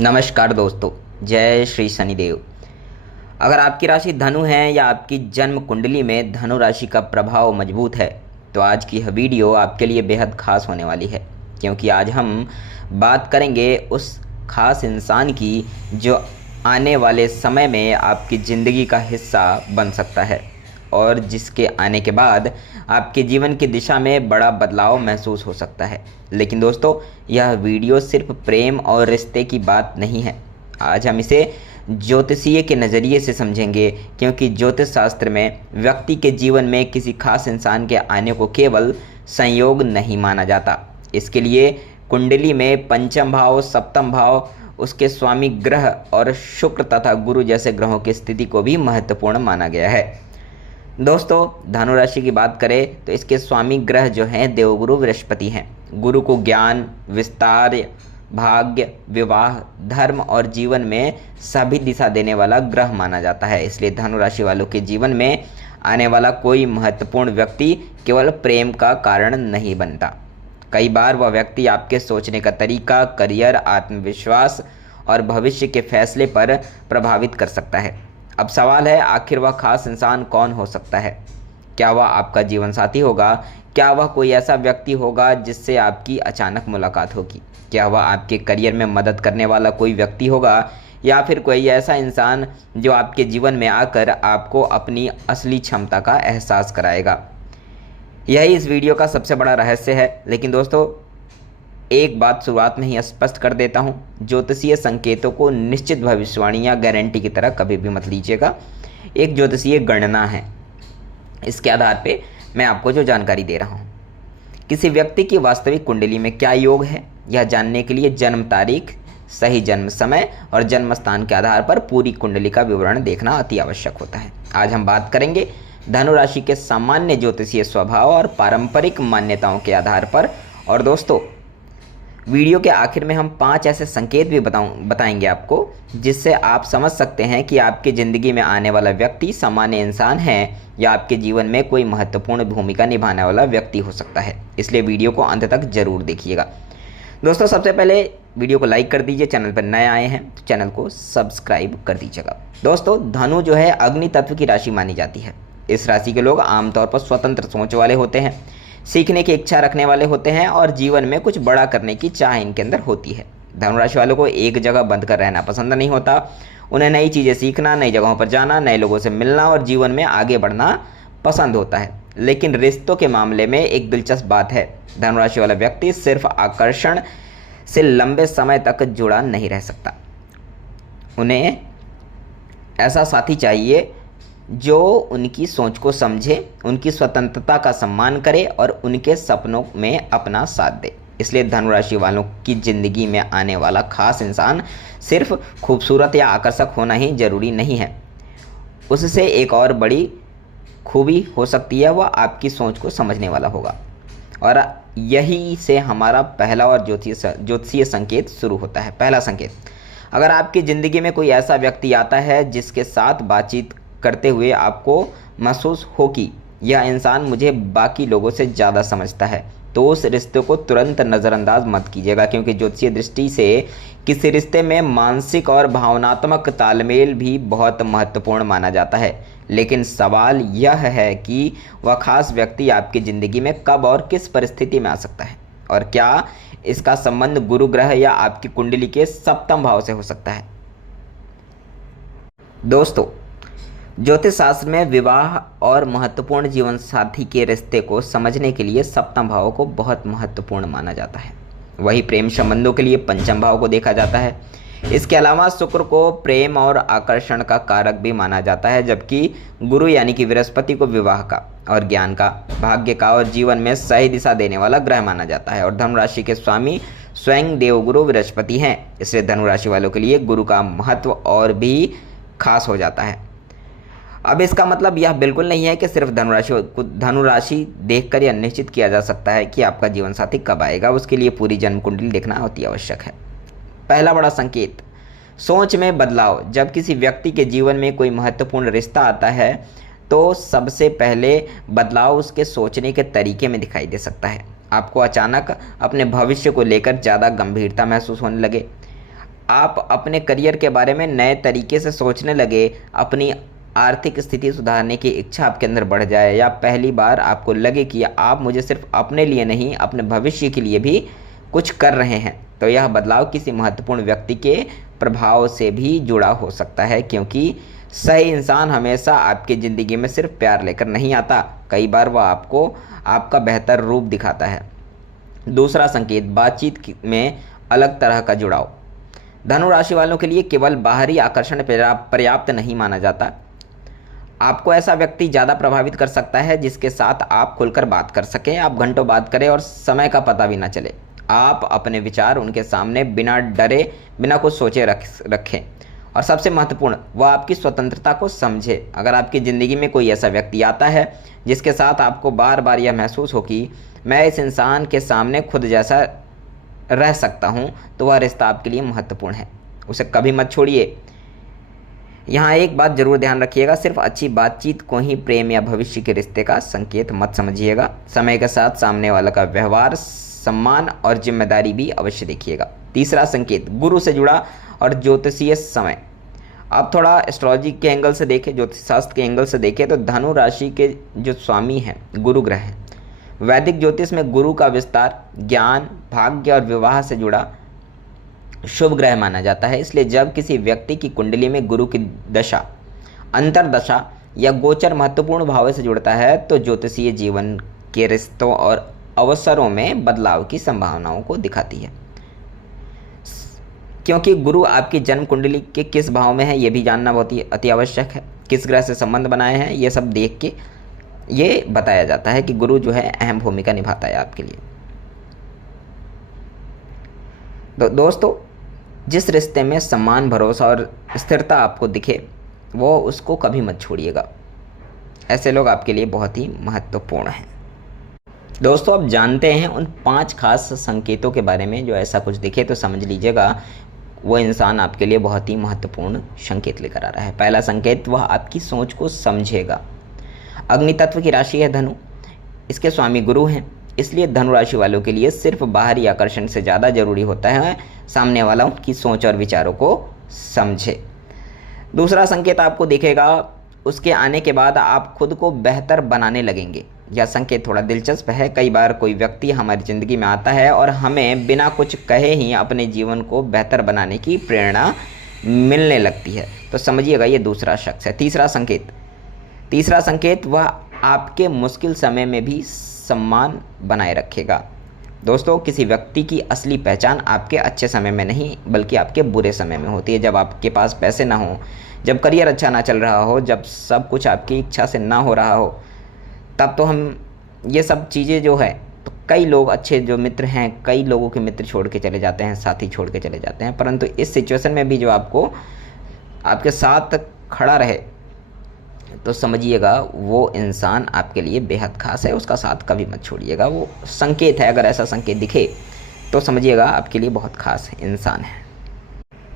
नमस्कार दोस्तों, जय श्री शनिदेव। अगर आपकी राशि धनु है या आपकी जन्म कुंडली में धनु राशि का प्रभाव मजबूत है तो आज की यह वीडियो आपके लिए बेहद खास होने वाली है, क्योंकि आज हम बात करेंगे उस खास इंसान की जो आने वाले समय में आपकी ज़िंदगी का हिस्सा बन सकता है और जिसके आने के बाद आपके जीवन की दिशा में बड़ा बदलाव महसूस हो सकता है। लेकिन दोस्तों, यह वीडियो सिर्फ प्रेम और रिश्ते की बात नहीं है। आज हम इसे ज्योतिषीय के नज़रिए से समझेंगे, क्योंकि ज्योतिष शास्त्र में व्यक्ति के जीवन में किसी खास इंसान के आने को केवल संयोग नहीं माना जाता। इसके लिए कुंडली में पंचम भाव, सप्तम भाव, उसके स्वामी ग्रह और शुक्र तथा गुरु जैसे ग्रहों की स्थिति को भी महत्वपूर्ण माना गया है। दोस्तों, धनु राशि की बात करें तो इसके स्वामी ग्रह जो हैं देवगुरु बृहस्पति हैं। गुरु को ज्ञान, विस्तार, भाग्य, विवाह, धर्म और जीवन में सभी दिशा देने वाला ग्रह माना जाता है। इसलिए धनु राशि वालों के जीवन में आने वाला कोई महत्वपूर्ण व्यक्ति केवल प्रेम का कारण नहीं बनता। कई बार वह व्यक्ति आपके सोचने का तरीका, करियर, आत्मविश्वास और भविष्य के फैसले पर प्रभावित कर सकता है। अब सवाल है, आखिर वह खास इंसान कौन हो सकता है? क्या वह आपका जीवन साथी होगा? क्या वह कोई ऐसा व्यक्ति होगा जिससे आपकी अचानक मुलाकात होगी? क्या वह आपके करियर में मदद करने वाला कोई व्यक्ति होगा, या फिर कोई ऐसा इंसान जो आपके जीवन में आकर आपको अपनी असली क्षमता का एहसास कराएगा? यही इस वीडियो का सबसे बड़ा रहस्य है। लेकिन दोस्तों, एक बात शुरुआत में ही स्पष्ट कर देता हूँ, ज्योतिषीय संकेतों को निश्चित भविष्यवाणी या गारंटी की तरह कभी भी मत लीजिएगा। एक ज्योतिषीय गणना है, इसके आधार पे मैं आपको जो जानकारी दे रहा हूँ। किसी व्यक्ति की वास्तविक कुंडली में क्या योग है, यह जानने के लिए जन्म तारीख, सही जन्म समय और जन्म स्थान के आधार पर पूरी कुंडली का विवरण देखना अति आवश्यक होता है। आज हम बात करेंगे धनु राशि के सामान्य ज्योतिषीय स्वभाव और पारंपरिक मान्यताओं के आधार पर। और दोस्तों, वीडियो के आखिर में हम 5 ऐसे संकेत भी बताएंगे आपको, जिससे आप समझ सकते हैं कि आपकी ज़िंदगी में आने वाला व्यक्ति सामान्य इंसान है या आपके जीवन में कोई महत्वपूर्ण भूमिका निभाने वाला व्यक्ति हो सकता है। इसलिए वीडियो को अंत तक जरूर देखिएगा। दोस्तों, सबसे पहले वीडियो को लाइक कर दीजिए। चैनल पर नए आए हैं तो चैनल को सब्सक्राइब कर दीजिएगा। दोस्तों, धनु जो है अग्नि तत्व की राशि मानी जाती है। इस राशि के लोग आमतौर पर स्वतंत्र सोच वाले होते हैं, सीखने की इच्छा रखने वाले होते हैं और जीवन में कुछ बड़ा करने की चाह इनके अंदर होती है। धनुराशि वालों को एक जगह बंद कर रहना पसंद नहीं होता। उन्हें नई चीज़ें सीखना, नई जगहों पर जाना, नए लोगों से मिलना और जीवन में आगे बढ़ना पसंद होता है। लेकिन रिश्तों के मामले में एक दिलचस्प बात है, धनुराशि वाला व्यक्ति सिर्फ आकर्षण से लंबे समय तक जुड़ा नहीं रह सकता। उन्हें ऐसा साथी चाहिए जो उनकी सोच को समझे, उनकी स्वतंत्रता का सम्मान करे और उनके सपनों में अपना साथ दे। इसलिए धनुराशि वालों की ज़िंदगी में आने वाला खास इंसान सिर्फ खूबसूरत या आकर्षक होना ही जरूरी नहीं है। उससे एक और बड़ी खूबी हो सकती है, वह आपकी सोच को समझने वाला होगा। और यही से हमारा पहला और ज्योतिषीय संकेत शुरू होता है। पहला संकेत, अगर आपकी ज़िंदगी में कोई ऐसा व्यक्ति आता है जिसके साथ बातचीत करते हुए आपको महसूस हो कि यह इंसान मुझे बाकी लोगों से ज़्यादा समझता है, तो उस रिश्ते को तुरंत नज़रअंदाज मत कीजिएगा, क्योंकि ज्योतिषीय दृष्टि से किसी रिश्ते में मानसिक और भावनात्मक तालमेल भी बहुत महत्वपूर्ण माना जाता है। लेकिन सवाल यह है कि वह खास व्यक्ति आपकी ज़िंदगी में कब और किस परिस्थिति में आ सकता है, और क्या इसका संबंध गुरु ग्रह या आपकी कुंडली के सप्तम भाव से हो सकता है। दोस्तों, ज्योतिष शास्त्र में विवाह और महत्वपूर्ण जीवन साथी के रिश्ते को समझने के लिए सप्तम भाव को बहुत महत्वपूर्ण माना जाता है। वही प्रेम संबंधों के लिए पंचम भाव को देखा जाता है। इसके अलावा शुक्र को प्रेम और आकर्षण का कारक भी माना जाता है, जबकि गुरु यानी कि बृहस्पति को विवाह का और ज्ञान का, भाग्य का और जीवन में सही दिशा देने वाला ग्रह माना जाता है। और धनु राशि के स्वामी स्वयं देवगुरु बृहस्पति हैं। इसलिए धनु राशि वालों के लिए गुरु का महत्व और भी खास हो जाता है। अब इसका मतलब यह बिल्कुल नहीं है कि सिर्फ धनुराशि देखकर यह निश्चित किया जा सकता है कि आपका जीवन साथी कब आएगा। उसके लिए पूरी जन्म कुंडली देखना अति आवश्यक है। पहला बड़ा संकेत, सोच में बदलाव। जब किसी व्यक्ति के जीवन में कोई महत्वपूर्ण रिश्ता आता है तो सबसे पहले बदलाव उसके सोचने के तरीके में दिखाई दे सकता है। आपको अचानक अपने भविष्य को लेकर ज़्यादा गंभीरता महसूस होने लगे, आप अपने करियर के बारे में नए तरीके से सोचने लगे, अपनी आर्थिक स्थिति सुधारने की इच्छा आपके अंदर बढ़ जाए, या पहली बार आपको लगे कि आप मुझे सिर्फ अपने लिए नहीं अपने भविष्य के लिए भी कुछ कर रहे हैं, तो यह बदलाव किसी महत्वपूर्ण व्यक्ति के प्रभाव से भी जुड़ा हो सकता है, क्योंकि सही इंसान हमेशा आपकी ज़िंदगी में सिर्फ प्यार लेकर नहीं आता, कई बार वह आपको आपका बेहतर रूप दिखाता है। दूसरा संकेत, बातचीत में अलग तरह का जुड़ाव। धनु राशि वालों के लिए केवल बाहरी आकर्षण पर्याप्त नहीं माना जाता। आपको ऐसा व्यक्ति ज़्यादा प्रभावित कर सकता है जिसके साथ आप खुलकर बात कर सकें, आप घंटों बात करें और समय का पता भी ना चले। आप अपने विचार उनके सामने बिना डरे, बिना कुछ सोचे रखें, और सबसे महत्वपूर्ण, वह आपकी स्वतंत्रता को समझे। अगर आपकी ज़िंदगी में कोई ऐसा व्यक्ति आता है जिसके साथ आपको बार बार यह महसूस हो कि मैं इस इंसान के सामने खुद जैसा रह सकता हूँ, तो वह रिश्ता आपके लिए महत्वपूर्ण है, उसे कभी मत छोड़िए। यहाँ एक बात जरूर ध्यान रखिएगा, सिर्फ अच्छी बातचीत को ही प्रेम या भविष्य के रिश्ते का संकेत मत समझिएगा। समय के साथ सामने वाला का व्यवहार, सम्मान और जिम्मेदारी भी अवश्य देखिएगा। तीसरा संकेत, गुरु से जुड़ा और ज्योतिषीय समय। आप थोड़ा एस्ट्रोलॉजी के एंगल से देखें, ज्योतिष शास्त्र के एंगल से देखें, तो धनु राशि के जो स्वामी हैं गुरु ग्रह हैं। वैदिक ज्योतिष में गुरु का विस्तार, ज्ञान, भाग्य और विवाह से जुड़ा शुभ ग्रह माना जाता है। इसलिए जब किसी व्यक्ति की कुंडली में गुरु की दशा, अंतरदशा या गोचर महत्वपूर्ण भाव से जुड़ता है, तो ज्योतिषीय जीवन के रिश्तों और अवसरों में बदलाव की संभावनाओं को दिखाती है। क्योंकि गुरु आपकी जन्म कुंडली के किस भाव में है ये भी जानना बहुत ही अति आवश्यक है। किस ग्रह से संबंध बनाए हैं ये सब देख के ये बताया जाता है कि गुरु जो है अहम भूमिका निभाता है आपके लिए। तो दोस्तों, जिस रिश्ते में सम्मान, भरोसा और स्थिरता आपको दिखे, वो उसको कभी मत छोड़िएगा। ऐसे लोग आपके लिए बहुत ही महत्वपूर्ण हैं। दोस्तों, अब जानते हैं उन 5 खास संकेतों के बारे में, जो ऐसा कुछ दिखे तो समझ लीजिएगा वो इंसान आपके लिए बहुत ही महत्वपूर्ण संकेत लेकर आ रहा है। पहला संकेत, वह आपकी सोच को समझेगा। अग्नि तत्व की राशि है धनु, इसके स्वामी गुरु हैं, इसलिए धनु राशि वालों के लिए सिर्फ बाहरी आकर्षण से ज़्यादा जरूरी होता है सामने वाला उनकी सोच और विचारों को समझे। दूसरा संकेत आपको दिखेगा, उसके आने के बाद आप खुद को बेहतर बनाने लगेंगे। यह संकेत थोड़ा दिलचस्प है। कई बार कोई व्यक्ति हमारी ज़िंदगी में आता है और हमें बिना कुछ कहे ही अपने जीवन को बेहतर बनाने की प्रेरणा मिलने लगती है, तो समझिएगा ये दूसरा शख्स है। तीसरा संकेत, वह आपके मुश्किल समय में भी सम्मान बनाए रखेगा। दोस्तों, किसी व्यक्ति की असली पहचान आपके अच्छे समय में नहीं बल्कि आपके बुरे समय में होती है। जब आपके पास पैसे ना हो, जब करियर अच्छा ना चल रहा हो, जब सब कुछ आपकी इच्छा से ना हो रहा हो, तब तो हम ये सब चीज़ें जो है, तो कई लोग अच्छे जो मित्र हैं, कई लोगों के मित्र छोड़ के चले जाते हैं, साथी छोड़ के चले जाते हैं। परंतु इस सिचुएशन में भी जो आपको आपके साथ खड़ा रहे, तो समझिएगा वो इंसान आपके लिए बेहद खास है, उसका साथ कभी मत छोड़िएगा। वो संकेत है, अगर ऐसा संकेत दिखे तो समझिएगा आपके लिए बहुत खास इंसान है।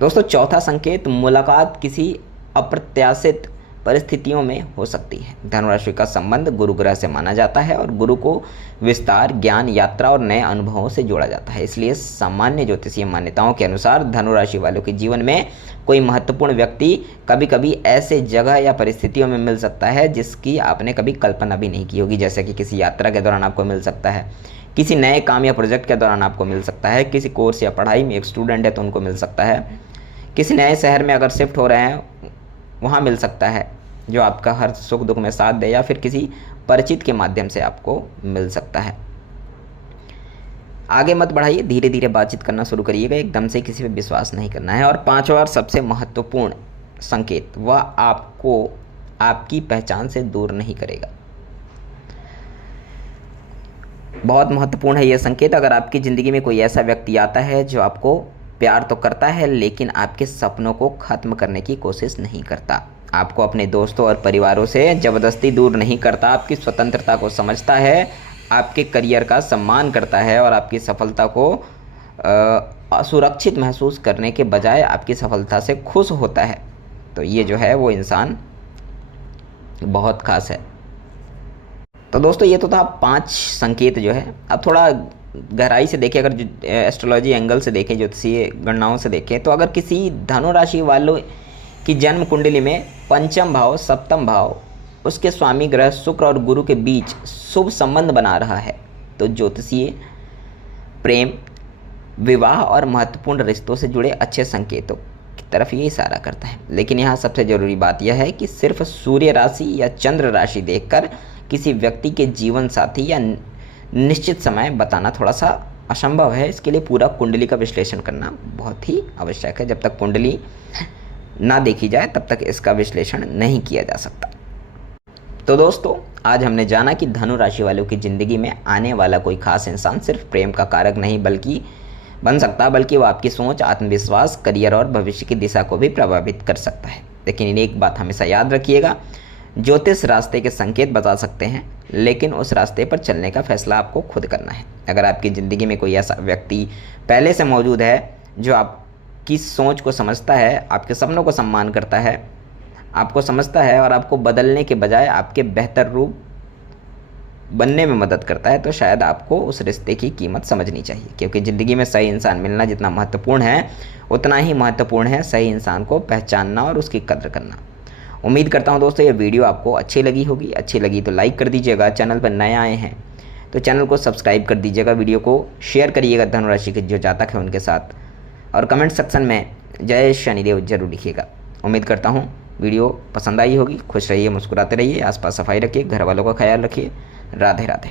दोस्तों, चौथा संकेत, मुलाकात किसी अप्रत्याशित परिस्थितियों में हो सकती है। धनुराशि का संबंध गुरु ग्रह से माना जाता है और गुरु को विस्तार, ज्ञान, यात्रा और नए अनुभवों से जोड़ा जाता है। इसलिए सामान्य ज्योतिषीय मान्यताओं के अनुसार धनुराशि वालों के जीवन में कोई महत्वपूर्ण व्यक्ति कभी कभी ऐसे जगह या परिस्थितियों में मिल सकता है जिसकी आपने कभी कल्पना भी नहीं की होगी। जैसे कि किसी यात्रा के दौरान आपको मिल सकता है, किसी नए काम या प्रोजेक्ट के दौरान आपको मिल सकता है, किसी कोर्स या पढ़ाई में एक स्टूडेंट है तो उनको मिल सकता है, किसी नए शहर में अगर शिफ्ट हो रहे हैं वहाँ मिल सकता है जो आपका हर सुख दुख में साथ दे, या फिर किसी परिचित के माध्यम से आपको मिल सकता है। आगे मत बढ़ाइए, धीरे धीरे बातचीत करना शुरू करिएगा, एकदम से किसी पे विश्वास नहीं करना है। और पांचवा और सबसे महत्वपूर्ण संकेत, वह आपको आपकी पहचान से दूर नहीं करेगा। बहुत महत्वपूर्ण है यह संकेत। अगर आपकी ज़िंदगी में कोई ऐसा व्यक्ति आता है जो आपको प्यार तो करता है लेकिन आपके सपनों को ख़त्म करने की कोशिश नहीं करता, आपको अपने दोस्तों और परिवारों से ज़बरदस्ती दूर नहीं करता, आपकी स्वतंत्रता को समझता है, आपके करियर का सम्मान करता है और आपकी सफलता को असुरक्षित महसूस करने के बजाय आपकी सफलता से खुश होता है, तो ये जो है वो इंसान बहुत खास है। तो दोस्तों, ये तो था 5 संकेत जो है। अब थोड़ा गहराई से देखें, अगर एस्ट्रोलॉजी एंगल से देखें, ज्योतिषीय गणनाओं से देखें, तो अगर किसी धनु राशि वालों की जन्म कुंडली में पंचम भाव, सप्तम भाव, उसके स्वामी ग्रह शुक्र और गुरु के बीच शुभ संबंध बना रहा है, तो ज्योतिषीय प्रेम, विवाह और महत्वपूर्ण रिश्तों से जुड़े अच्छे संकेतों की तरफ ये इशारा करता है। लेकिन यहाँ सबसे ज़रूरी बात यह है कि सिर्फ सूर्य राशि या चंद्र राशि देखकर किसी व्यक्ति के जीवन साथी या निश्चित समय बताना थोड़ा सा असंभव है। इसके लिए पूरा कुंडली का विश्लेषण करना बहुत ही आवश्यक है। जब तक कुंडली ना देखी जाए तब तक इसका विश्लेषण नहीं किया जा सकता। तो दोस्तों, आज हमने जाना कि धनु राशि वालों की ज़िंदगी में आने वाला कोई खास इंसान सिर्फ प्रेम का कारक नहीं बन सकता, बल्कि वो आपकी सोच, आत्मविश्वास, करियर और भविष्य की दिशा को भी प्रभावित कर सकता है। लेकिन एक बात हमेशा याद रखिएगा, ज्योतिष रास्ते के संकेत बता सकते हैं, लेकिन उस रास्ते पर चलने का फैसला आपको खुद करना है। अगर आपकी ज़िंदगी में कोई ऐसा व्यक्ति पहले से मौजूद है जो आपकी सोच को समझता है, आपके सपनों को सम्मान करता है, आपको समझता है और आपको बदलने के बजाय आपके बेहतर रूप बनने में मदद करता है, तो शायद आपको उस रिश्ते की कीमत समझनी चाहिए। क्योंकि ज़िंदगी में सही इंसान मिलना जितना महत्वपूर्ण है, उतना ही महत्वपूर्ण है सही इंसान को पहचानना और उसकी कद्र करना। उम्मीद करता हूँ दोस्तों ये वीडियो आपको अच्छी लगी होगी। अच्छी लगी तो लाइक कर दीजिएगा। चैनल पर नए आए हैं तो चैनल को सब्सक्राइब कर दीजिएगा। वीडियो को शेयर करिएगा धनु राशि के जो जातक हैं उनके साथ, और कमेंट सेक्शन में जय शनिदेव जरूर लिखिएगा। उम्मीद करता हूँ वीडियो पसंद आई होगी। खुश रहिए, मुस्कुराते रहिए, आसपास सफाई रखिए, घर वालों का ख्याल रखिए। राधे राधे।